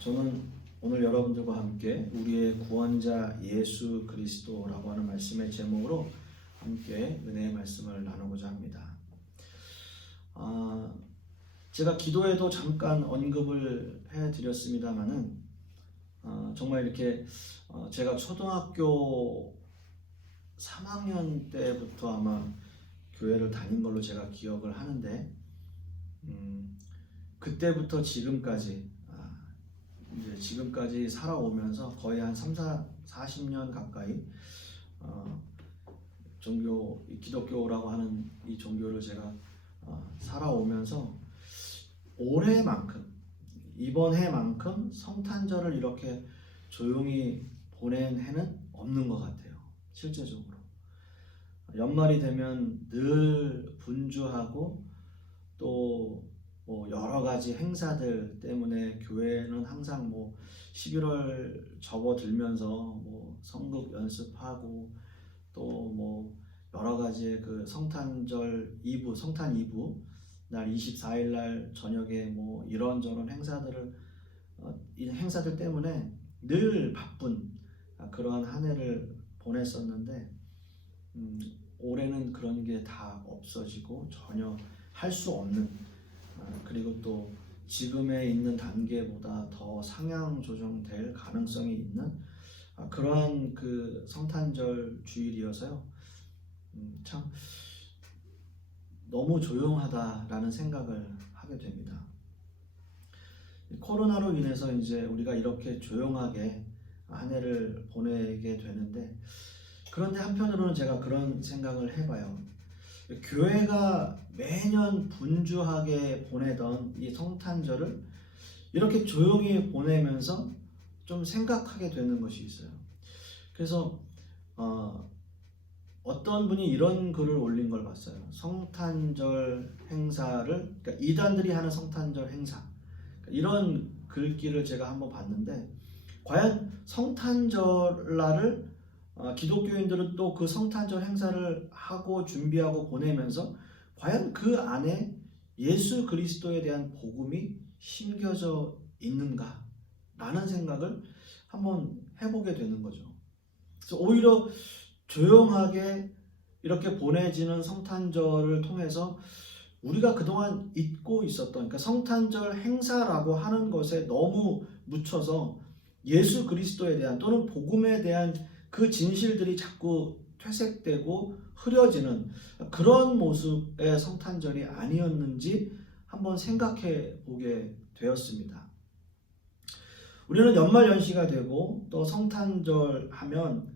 저는 오늘 여러분들과 함께 우리의 구원자 예수 그리스도라고 하는 말씀의 제목으로 함께 은혜의 말씀을 나누고자 합니다. 제가 기도에도 잠깐 언급을 해드렸습니다만은 정말 이렇게 제가 초등학교 3학년 때부터 아마 교회를 다닌 걸로 제가 기억을 하는데 그때부터 지금까지 살아오면서 거의 한 40년 가까이 기독교라고 하는 이 종교를 제가 살아오면서 이번 해만큼 성탄절을 이렇게 조용히 보낸 해는 없는 것 같아요. 실제적으로 연말이 되면 늘 분주하고 또 여러 가지 행사들 때문에 교회는 항상 11월 접어들면서 성극 연습하고 또 여러 가지의 그 성탄 2부 날 24일 날 저녁에 이런저런 행사들 때문에 늘 바쁜 그런 한 해를 보냈었는데 올해는 그런 게 다 없어지고 전혀 할 수 없는 그리고 또 지금에 있는 단계보다 더 상향 조정될 가능성이 있는 그러한 그 성탄절 주일이어서요. 참 너무 조용하다라는 생각을 하게 됩니다. 코로나로 인해서 이제 우리가 이렇게 조용하게 한 해를 보내게 되는데, 그런데 한편으로는 제가 그런 생각을 해봐요. 교회가 매년 분주하게 보내던 이 성탄절을 이렇게 조용히 보내면서 좀 생각하게 되는 것이 있어요. 그래서 어떤 분이 이런 글을 올린 걸 봤어요. 성탄절 행사를, 그러니까 이단들이 하는 성탄절 행사, 이런 글귀를 제가 한번 봤는데, 과연 성탄절날을 기독교인들은 또 그 성탄절 행사를 하고 준비하고 보내면서 과연 그 안에 예수 그리스도에 대한 복음이 심겨져 있는가? 라는 생각을 한번 해보게 되는 거죠. 그래서 오히려 조용하게 이렇게 보내지는 성탄절을 통해서 우리가 그동안 잊고 있었던, 그러니까 성탄절 행사라고 하는 것에 너무 묻혀서 예수 그리스도에 대한 또는 복음에 대한 그 진실들이 자꾸 퇴색되고 흐려지는 그런 모습의 성탄절이 아니었는지 한번 생각해 보게 되었습니다. 우리는 연말연시가 되고 또 성탄절 하면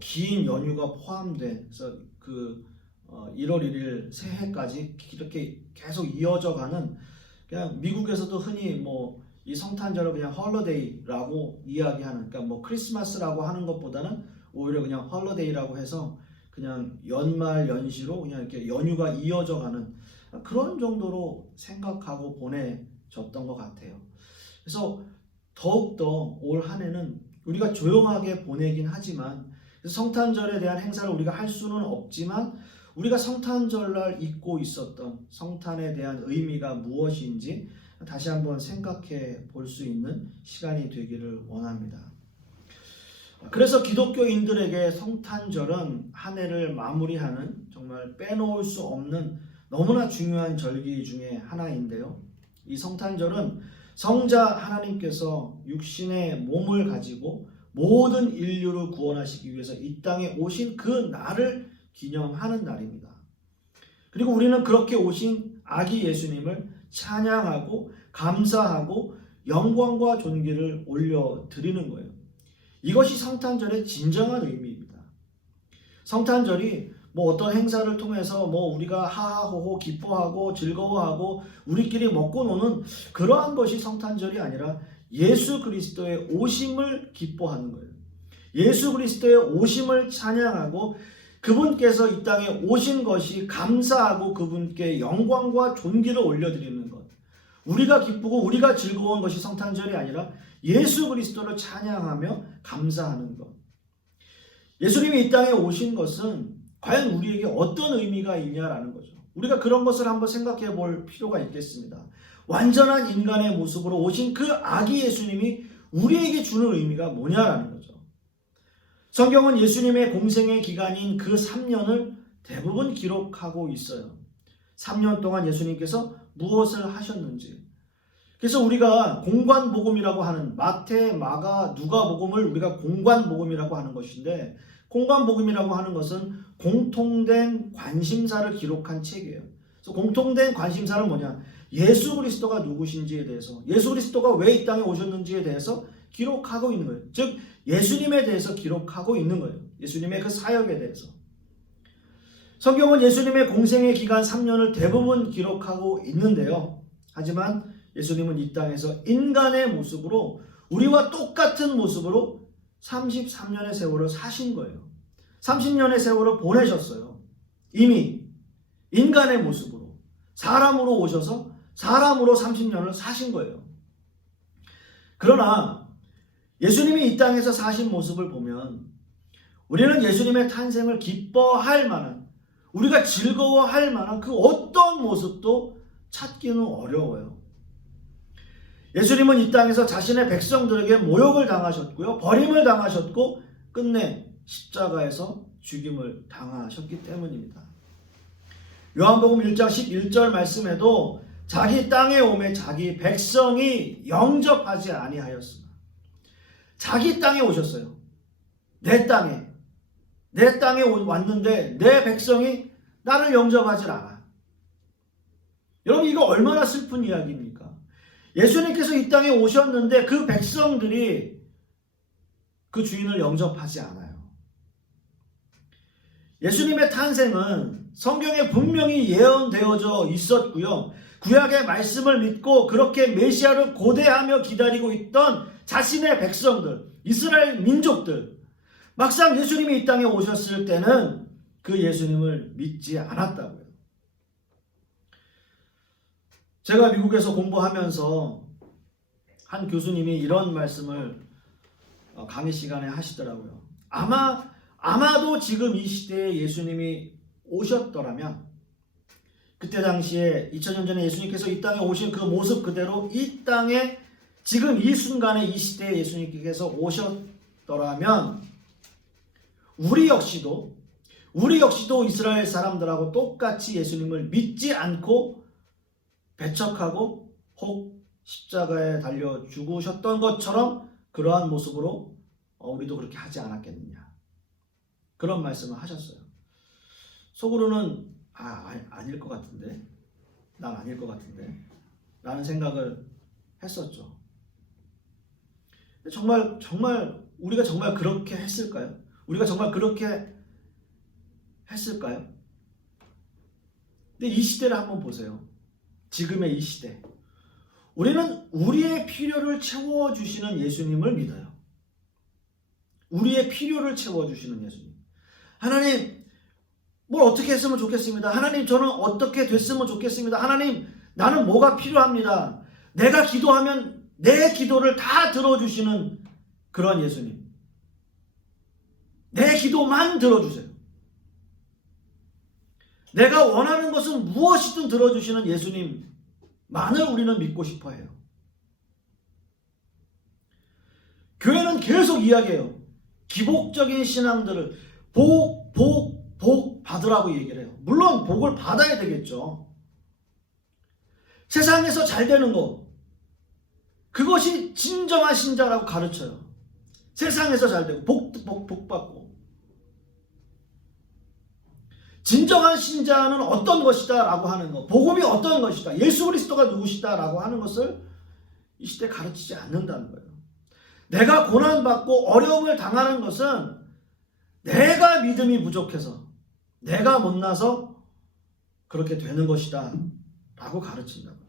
긴 연휴가 포함된, 그래서 1월 1일 새해까지 이렇게 계속 이어져 가는, 그냥 미국에서도 흔히 이 성탄절을 그냥 헐러데이라고 이야기하는, 그러니까 크리스마스라고 하는 것보다는 오히려 그냥 헐러데이라고 해서 그냥 연말 연시로 그냥 이렇게 연휴가 이어져 가는 그런 정도로 생각하고 보내졌던 것 같아요. 그래서 더욱더 올 한 해는 우리가 조용하게 보내긴 하지만, 성탄절에 대한 행사를 우리가 할 수는 없지만 우리가 성탄절날 잊고 있었던 성탄에 대한 의미가 무엇인지 다시 한번 생각해 볼 수 있는 시간이 되기를 원합니다. 그래서 기독교인들에게 성탄절은 한 해를 마무리하는 정말 빼놓을 수 없는 너무나 중요한 절기 중에 하나인데요. 이 성탄절은 성자 하나님께서 육신의 몸을 가지고 모든 인류를 구원하시기 위해서 이 땅에 오신 그 날을 기념하는 날입니다. 그리고 우리는 그렇게 오신 아기 예수님을 찬양하고 감사하고 영광과 존귀를 올려드리는 거예요. 이것이 성탄절의 진정한 의미입니다. 성탄절이 어떤 행사를 통해서 우리가 하하호호 기뻐하고 즐거워하고 우리끼리 먹고 노는 그러한 것이 성탄절이 아니라 예수 그리스도의 오심을 기뻐하는 거예요. 예수 그리스도의 오심을 찬양하고 그분께서 이 땅에 오신 것이 감사하고 그분께 영광과 존귀를 올려드리는 것. 우리가 기쁘고 우리가 즐거운 것이 성탄절이 아니라 예수 그리스도를 찬양하며 감사하는 것. 예수님이 이 땅에 오신 것은 과연 우리에게 어떤 의미가 있냐라는 거죠. 우리가 그런 것을 한번 생각해 볼 필요가 있겠습니다. 완전한 인간의 모습으로 오신 그 아기 예수님이 우리에게 주는 의미가 뭐냐라는 거죠. 성경은 예수님의 공생의 기간인 그 3년을 대부분 기록하고 있어요. 3년 동안 예수님께서 무엇을 하셨는지. 그래서 우리가 공관복음이라고 하는 마태, 마가, 누가복음을 우리가 공관복음이라고 하는 것인데, 공관복음이라고 하는 것은 공통된 관심사를 기록한 책이에요. 그래서 공통된 관심사는 뭐냐? 예수 그리스도가 누구신지에 대해서, 예수 그리스도가 왜 이 땅에 오셨는지에 대해서 기록하고 있는 거예요. 즉 예수님에 대해서 기록하고 있는 거예요. 예수님의 그 사역에 대해서. 성경은 예수님의 공생의 기간 3년을 대부분 기록하고 있는데요. 하지만 예수님은 이 땅에서 인간의 모습으로, 우리와 똑같은 모습으로 33년의 세월을 사신 거예요. 30년의 세월을 보내셨어요. 이미 인간의 모습으로 사람으로 오셔서 사람으로 30년을 사신 거예요. 그러나 예수님이 이 땅에서 사신 모습을 보면 우리는 예수님의 탄생을 기뻐할 만한, 우리가 즐거워할 만한 그 어떤 모습도 찾기는 어려워요. 예수님은 이 땅에서 자신의 백성들에게 모욕을 당하셨고요, 버림을 당하셨고 끝내 십자가에서 죽임을 당하셨기 때문입니다. 요한복음 1장 11절 말씀에도 자기 땅에 오매 자기 백성이 영접하지 아니하였으나, 자기 땅에 오셨어요. 내 땅에 왔는데 내 백성이 나를 영접하지 않아. 여러분, 이거 얼마나 슬픈 이야기입니까? 예수님께서 이 땅에 오셨는데 그 백성들이 그 주인을 영접하지 않아요. 예수님의 탄생은 성경에 분명히 예언되어져 있었고요, 구약의 말씀을 믿고 그렇게 메시아를 고대하며 기다리고 있던 자신의 백성들, 이스라엘 민족들, 막상 예수님이 이 땅에 오셨을 때는 그 예수님을 믿지 않았다고요. 제가 미국에서 공부하면서 한 교수님이 이런 말씀을 강의 시간에 하시더라고요. 아마도 지금 이 시대에 예수님이 오셨더라면, 그때 당시에 2000년 전에 예수님께서 이 땅에 오신 그 모습 그대로 이 땅에 지금 이 순간에 이 시대에 예수님께서 오셨더라면 우리 역시도 이스라엘 사람들하고 똑같이 예수님을 믿지 않고 배척하고 혹 십자가에 달려 죽으셨던 것처럼 그러한 모습으로 우리도 그렇게 하지 않았겠느냐, 그런 말씀을 하셨어요. 속으로는 아닐 것 같은데, 난 아닐 것 같은데 라는 생각을 했었죠. 정말 우리가 정말 그렇게 했을까요? 우리가 정말 그렇게 했을까요? 근데 이 시대를 한번 보세요. 지금의 이 시대, 우리는 우리의 필요를 채워주시는 예수님을 믿어요. 우리의 필요를 채워주시는 예수님. 하나님, 뭘 어떻게 했으면 좋겠습니다. 하나님, 저는 어떻게 됐으면 좋겠습니다. 하나님, 나는 뭐가 필요합니다. 내가 기도하면 내 기도를 다 들어주시는 그런 예수님. 내 기도만 들어주세요. 내가 원하는 것은 무엇이든 들어주시는 예수님만을 우리는 믿고 싶어 해요. 교회는 계속 이야기해요. 기복적인 신앙들을 복 받으라고 얘기를 해요. 물론 복을 받아야 되겠죠. 세상에서 잘 되는 거, 그것이 진정한 신자라고 가르쳐요. 세상에서 잘 되고 복 받고. 진정한 신자는 어떤 것이다 라고 하는 것, 복음이 어떤 것이다, 예수 그리스도가 누구시다 라고 하는 것을 이 시대에 가르치지 않는다는 거예요. 내가 고난받고 어려움을 당하는 것은 내가 믿음이 부족해서, 내가 못나서 그렇게 되는 것이다 라고 가르친다고요.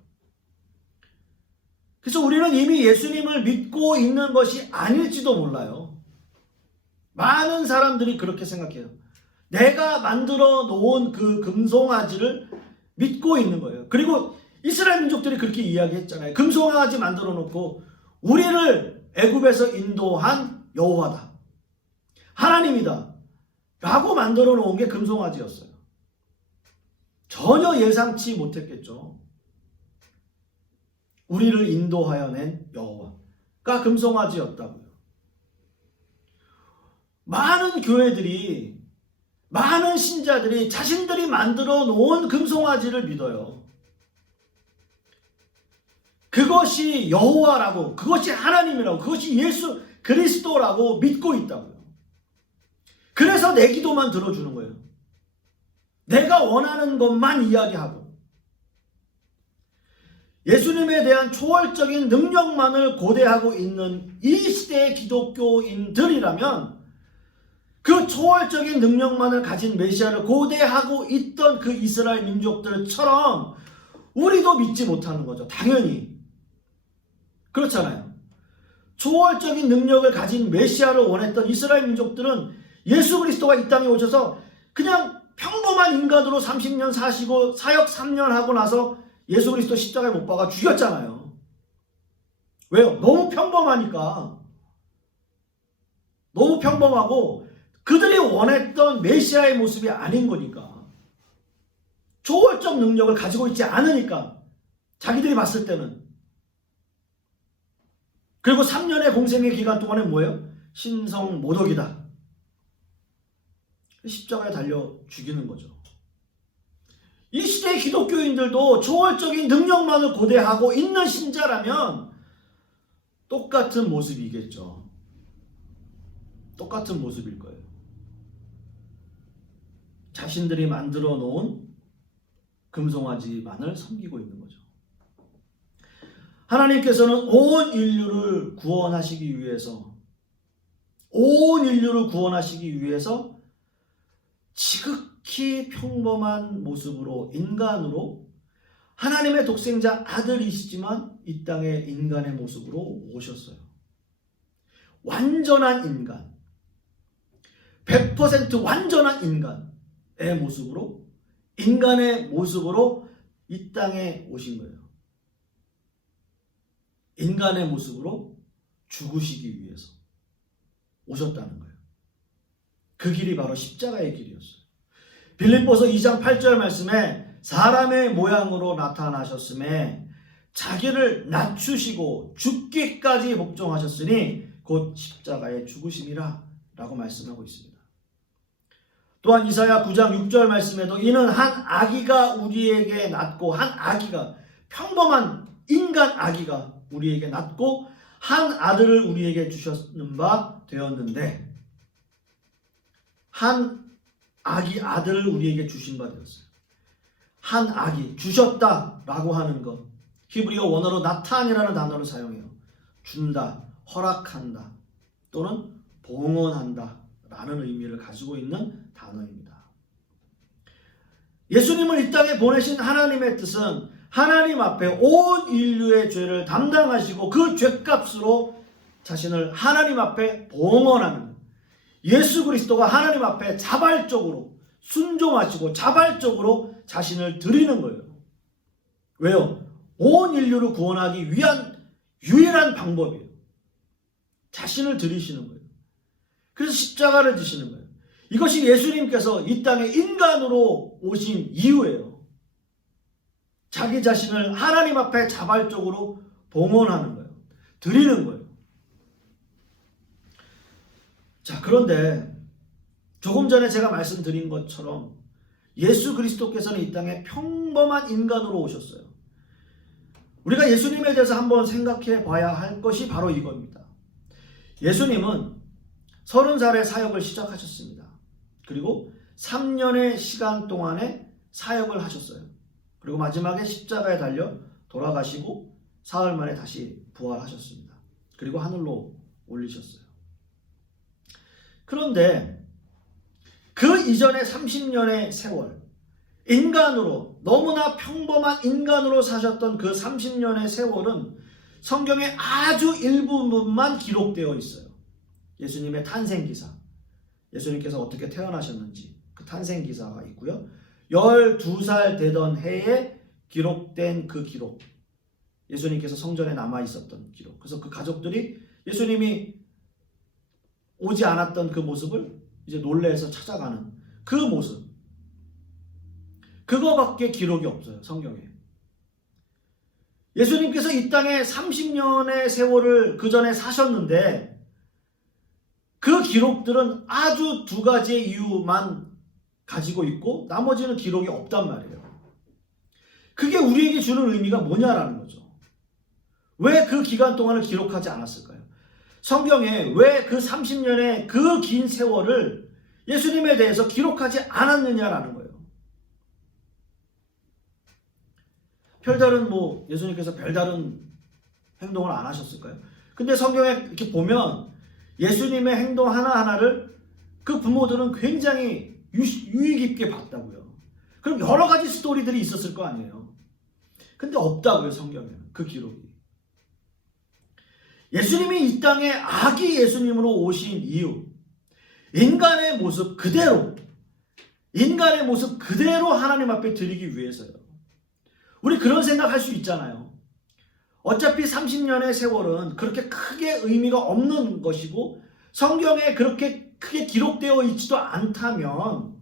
그래서 우리는 이미 예수님을 믿고 있는 것이 아닐지도 몰라요. 많은 사람들이 그렇게 생각해요. 내가 만들어 놓은 그 금송아지를 믿고 있는 거예요. 그리고 이스라엘 민족들이 그렇게 이야기했잖아요. 금송아지 만들어 놓고 우리를 애굽에서 인도한 여호와다, 하나님이다 라고 만들어 놓은 게 금송아지였어요. 전혀 예상치 못했겠죠. 우리를 인도하여 낸 여호와가 금송아지였다고요. 많은 교회들이, 많은 신자들이 자신들이 만들어 놓은 금송아지를 믿어요. 그것이 여호와라고, 그것이 하나님이라고, 그것이 예수 그리스도라고 믿고 있다고요. 그래서 내 기도만 들어주는 거예요. 내가 원하는 것만 이야기하고 예수님에 대한 초월적인 능력만을 고대하고 있는 이 시대의 기독교인들이라면 그 초월적인 능력만을 가진 메시아를 고대하고 있던 그 이스라엘 민족들처럼 우리도 믿지 못하는 거죠. 당연히. 그렇잖아요. 초월적인 능력을 가진 메시아를 원했던 이스라엘 민족들은 예수 그리스도가 이 땅에 오셔서 그냥 평범한 인간으로 30년 사시고 사역 3년 하고 나서 예수 그리스도 십자가에 못 박아 죽였잖아요. 왜요? 너무 평범하니까. 너무 평범하고 그들이 원했던 메시아의 모습이 아닌 거니까. 초월적 능력을 가지고 있지 않으니까. 자기들이 봤을 때는. 그리고 3년의 공생의 기간 동안에 뭐예요? 신성모독이다. 십자가에 달려 죽이는 거죠. 이 시대의 기독교인들도 초월적인 능력만을 고대하고 있는 신자라면 똑같은 모습이겠죠. 똑같은 모습일 거예요. 자신들이 만들어 놓은 금송아지만을 섬기고 있는 거죠. 하나님께서는 온 인류를 구원하시기 위해서 지극히 평범한 모습으로 인간으로 하나님의 독생자 아들이시지만 이 땅에 인간의 모습으로 오셨어요. 완전한 인간, 100% 완전한 인간의 모습으로, 인간의 모습으로 이 땅에 오신 거예요. 인간의 모습으로 죽으시기 위해서 오셨다는 거예요. 그 길이 바로 십자가의 길이었어요. 빌립보서 2장 8절 말씀에 사람의 모양으로 나타나셨음에 자기를 낮추시고 죽기까지 복종하셨으니 곧 십자가의 죽으심이라 라고 말씀하고 있습니다. 또한 이사야 9장 6절 말씀에도 이는 한 아기가 우리에게 낳고, 한 아기가, 평범한 인간 아기가 우리에게 낳고 한 아들을 우리에게 주셨는 바 되었는데, 한 아기 아들을 우리에게 주신 바 되었어요. 한 아기, 주셨다라고 하는 것, 히브리어 원어로 나탄이라는 단어를 사용해요. 준다, 허락한다, 또는 봉헌한다 라는 의미를 가지고 있는 단어입니다. 예수님을 이 땅에 보내신 하나님의 뜻은 하나님 앞에 온 인류의 죄를 담당하시고 그 죄값으로 자신을 하나님 앞에 봉헌하는, 예수 그리스도가 하나님 앞에 자발적으로 순종하시고 자발적으로 자신을 드리는 거예요. 왜요? 온 인류를 구원하기 위한 유일한 방법이에요. 자신을 드리시는 거예요. 그래서 십자가를 지시는 거예요. 이것이 예수님께서 이 땅에 인간으로 오신 이유예요. 자기 자신을 하나님 앞에 자발적으로 봉헌하는 거예요. 드리는 거예요. 자, 그런데 조금 전에 제가 말씀드린 것처럼 예수 그리스도께서는 이 땅에 평범한 인간으로 오셨어요. 우리가 예수님에 대해서 한번 생각해 봐야 할 것이 바로 이겁니다. 예수님은 30살에 사역을 시작하셨습니다. 그리고 3년의 시간 동안에 사역을 하셨어요. 그리고 마지막에 십자가에 달려 돌아가시고 사흘 만에 다시 부활하셨습니다. 그리고 하늘로 올리셨어요. 그런데 그 이전의 30년의 세월, 인간으로, 너무나 평범한 인간으로 사셨던 그 30년의 세월은 성경에 아주 일부분만 기록되어 있어요. 예수님의 탄생기사, 예수님께서 어떻게 태어나셨는지 그 탄생기사가 있고요. 12살 되던 해에 기록된 그 기록, 예수님께서 성전에 남아있었던 기록, 그래서 그 가족들이 예수님이 오지 않았던 그 모습을 이제 놀래서 찾아가는 그 모습, 그거밖에 기록이 없어요, 성경에. 예수님께서 이 땅에 30년의 세월을 그 전에 사셨는데 그 기록들은 아주 두 가지의 이유만 가지고 있고 나머지는 기록이 없단 말이에요. 그게 우리에게 주는 의미가 뭐냐라는 거죠. 왜 그 기간 동안을 기록하지 않았을까요? 성경에 왜 그 30년의 그 긴 세월을 예수님에 대해서 기록하지 않았느냐라는 거예요. 별다른 예수님께서 별다른 행동을 안 하셨을까요? 근데 성경에 이렇게 보면 예수님의 행동 하나하나를 그 부모들은 굉장히 유의 깊게 봤다고요. 그럼 여러 가지 스토리들이 있었을 거 아니에요. 근데 없다고요, 성경에는. 그 기록이. 예수님이 이 땅에 아기 예수님으로 오신 이유, 인간의 모습 그대로 하나님 앞에 드리기 위해서요. 우리 그런 생각할 수 있잖아요. 어차피 30년의 세월은 그렇게 크게 의미가 없는 것이고 성경에 그렇게 크게 기록되어 있지도 않다면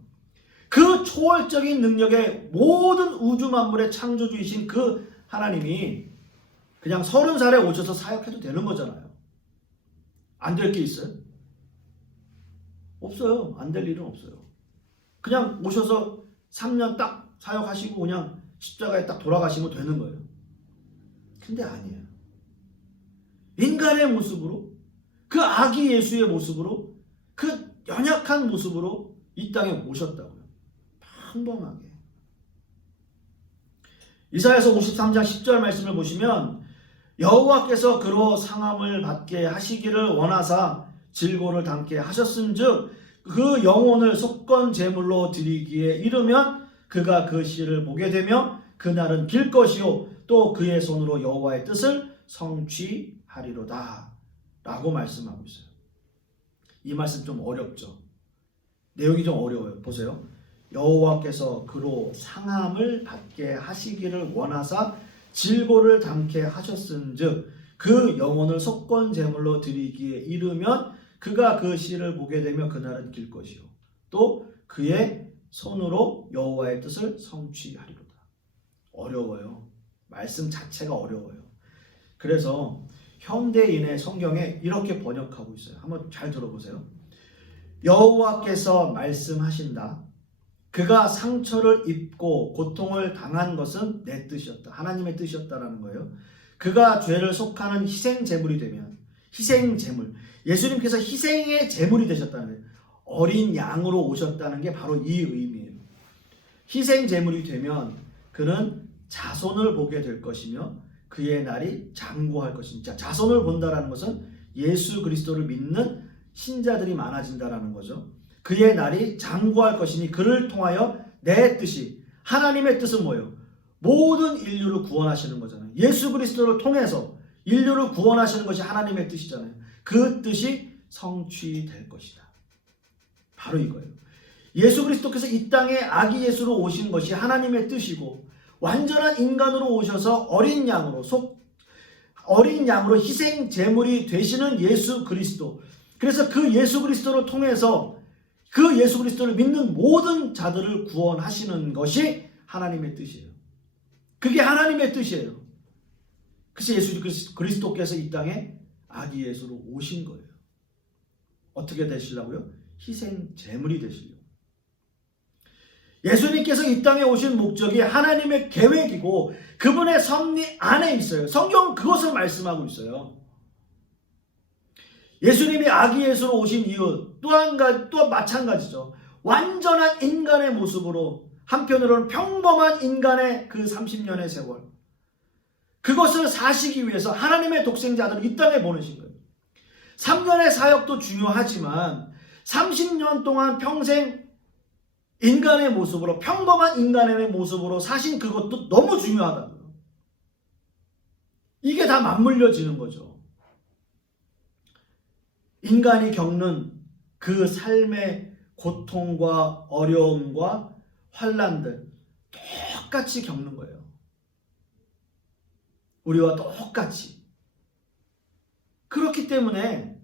그 초월적인 능력의 모든 우주 만물의 창조주이신 그 하나님이 그냥 30살에 오셔서 사역해도 되는 거잖아요. 안 될 게 있어요? 없어요. 안 될 일은 없어요. 그냥 오셔서 3년 딱 사역하시고 그냥 십자가에 딱 돌아가시면 되는 거예요. 근데 아니에요. 인간의 모습으로, 그 아기 예수의 모습으로, 그 연약한 모습으로 이 땅에 오셨다고요. 평범하게. 이사야서 53장 10절 말씀을 보시면 여호와께서 그로 상함을 받게 하시기를 원하사 질고를 담게 하셨은즉 그 영혼을 속건 제물로 드리기에 이르면 그가 그 씨를 보게 되며 그날은 길 것이요 또 그의 손으로 여호와의 뜻을 성취하리로다 라고 말씀하고 있어요. 이 말씀 좀 어렵죠. 내용이 좀 어려워요. 보세요. 여호와께서 그로 상함을 받게 하시기를 원하사 질고를 담게 하셨은즉 그 영혼을 속건 제물로 드리기에 이르면 그가 그 씨를 보게 되며 그날은 길 것이요 또 그의 손으로 여호와의 뜻을 성취하리로다. 어려워요. 말씀 자체가 어려워요. 그래서 현대인의 성경에 이렇게 번역하고 있어요. 한번 잘 들어보세요. 여호와께서 말씀하신다. 그가 상처를 입고 고통을 당한 것은 내 뜻이었다. 하나님의 뜻이었다라는 거예요. 그가 죄를 속하는 희생 제물이 되면 희생 제물. 예수님께서 희생의 제물이 되셨다는 거예요. 어린 양으로 오셨다는 게 바로 이 의미예요. 희생 제물이 되면 그는 자손을 보게 될 것이며 그의 날이 장구할 것입니다. 자손을 본다라는 것은 예수 그리스도를 믿는 신자들이 많아진다라는 거죠. 그의 날이 장구할 것이니 그를 통하여 내 뜻이 하나님의 뜻은 뭐예요? 모든 인류를 구원하시는 거잖아요. 예수 그리스도를 통해서 인류를 구원하시는 것이 하나님의 뜻이잖아요. 그 뜻이 성취될 것이다. 바로 이거예요. 예수 그리스도께서 이 땅에 아기 예수로 오신 것이 하나님의 뜻이고 완전한 인간으로 오셔서 어린 양으로 희생 제물이 되시는 예수 그리스도. 그래서 그 예수 그리스도를 통해서 그 예수 그리스도를 믿는 모든 자들을 구원하시는 것이 하나님의 뜻이에요. 그게 하나님의 뜻이에요. 그래서 예수 그리스도께서 이 땅에 아기 예수로 오신 거예요. 어떻게 되시려고요? 희생 제물이 되시려고. 예수님께서 이 땅에 오신 목적이 하나님의 계획이고 그분의 섭리 안에 있어요. 성경은 그것을 말씀하고 있어요. 예수님이 아기 예수로 오신 이유 또 마찬가지죠. 완전한 인간의 모습으로 한편으로는 평범한 인간의 그 30년의 세월 그것을 사시기 위해서 하나님의 독생자들을 이 땅에 보내신 거예요. 3년의 사역도 중요하지만 30년 동안 평생 인간의 모습으로 평범한 인간의 모습으로 사신 그것도 너무 중요하다고요. 이게 다 맞물려지는 거죠. 인간이 겪는 그 삶의 고통과 어려움과 환난들 똑같이 겪는 거예요. 우리와 똑같이. 그렇기 때문에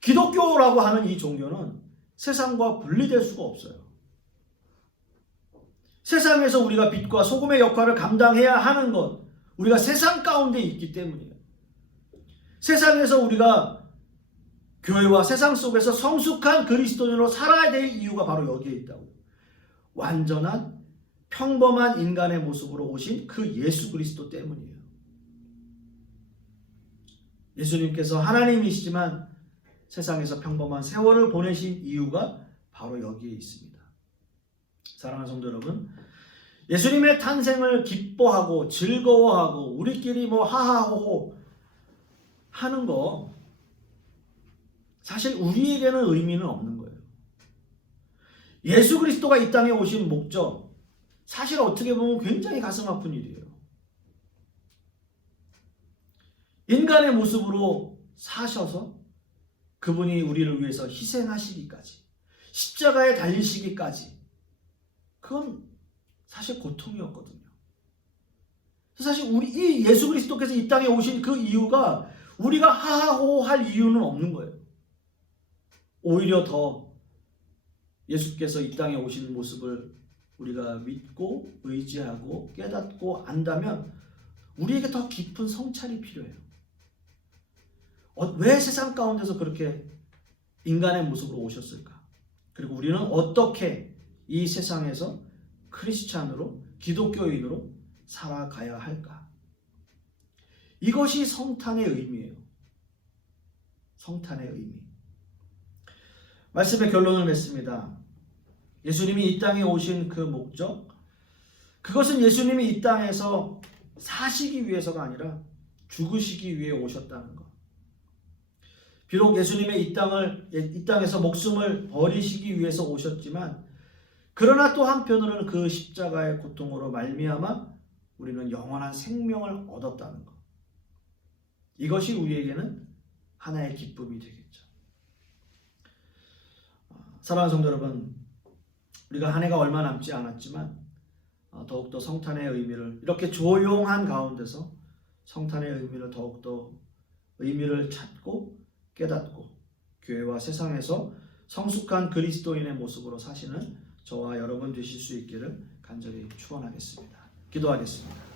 기독교라고 하는 이 종교는 세상과 분리될 수가 없어요. 세상에서 우리가 빛과 소금의 역할을 감당해야 하는 것, 우리가 세상 가운데 있기 때문이에요. 세상에서 우리가 교회와 세상 속에서 성숙한 그리스도인으로 살아야 될 이유가 바로 여기에 있다고. 완전한 평범한 인간의 모습으로 오신 그 예수 그리스도 때문이에요. 예수님께서 하나님이시지만 세상에서 평범한 세월을 보내신 이유가 바로 여기에 있습니다. 사랑하는 성도 여러분, 예수님의 탄생을 기뻐하고 즐거워하고 우리끼리 하하호호 하는 거 사실 우리에게는 의미는 없는 거예요. 예수 그리스도가 이 땅에 오신 목적, 사실 어떻게 보면 굉장히 가슴 아픈 일이에요. 인간의 모습으로 사셔서 그분이 우리를 위해서 희생하시기까지, 십자가에 달리시기까지, 그건 사실 고통이었거든요. 사실 이 예수 그리스도께서 이 땅에 오신 그 이유가 우리가 하하호호할 이유는 없는 거예요. 오히려 더 예수께서 이 땅에 오신 모습을 우리가 믿고 의지하고 깨닫고 안다면 우리에게 더 깊은 성찰이 필요해요. 왜 세상 가운데서 그렇게 인간의 모습으로 오셨을까? 그리고 우리는 어떻게 이 세상에서 크리스찬으로, 기독교인으로 살아가야 할까? 이것이 성탄의 의미예요. 성탄의 의미. 말씀의 결론을 맺습니다. 예수님이 이 땅에 오신 그 목적, 그것은 예수님이 이 땅에서 사시기 위해서가 아니라 죽으시기 위해 오셨다는 것. 비록 예수님의 이 땅에서 목숨을 버리시기 위해서 오셨지만, 그러나 또 한편으로는 그 십자가의 고통으로 말미암아 우리는 영원한 생명을 얻었다는 것. 이것이 우리에게는 하나의 기쁨이 되겠죠. 사랑하는 성도 여러분, 우리가 한 해가 얼마 남지 않았지만 더욱더 성탄의 의미를, 이렇게 조용한 가운데서 성탄의 의미를 더욱더 의미를 찾고 깨닫고 교회와 세상에서 성숙한 그리스도인의 모습으로 사시는 저와 여러분 되실 수 있기를 간절히 축원하겠습니다. 기도하겠습니다.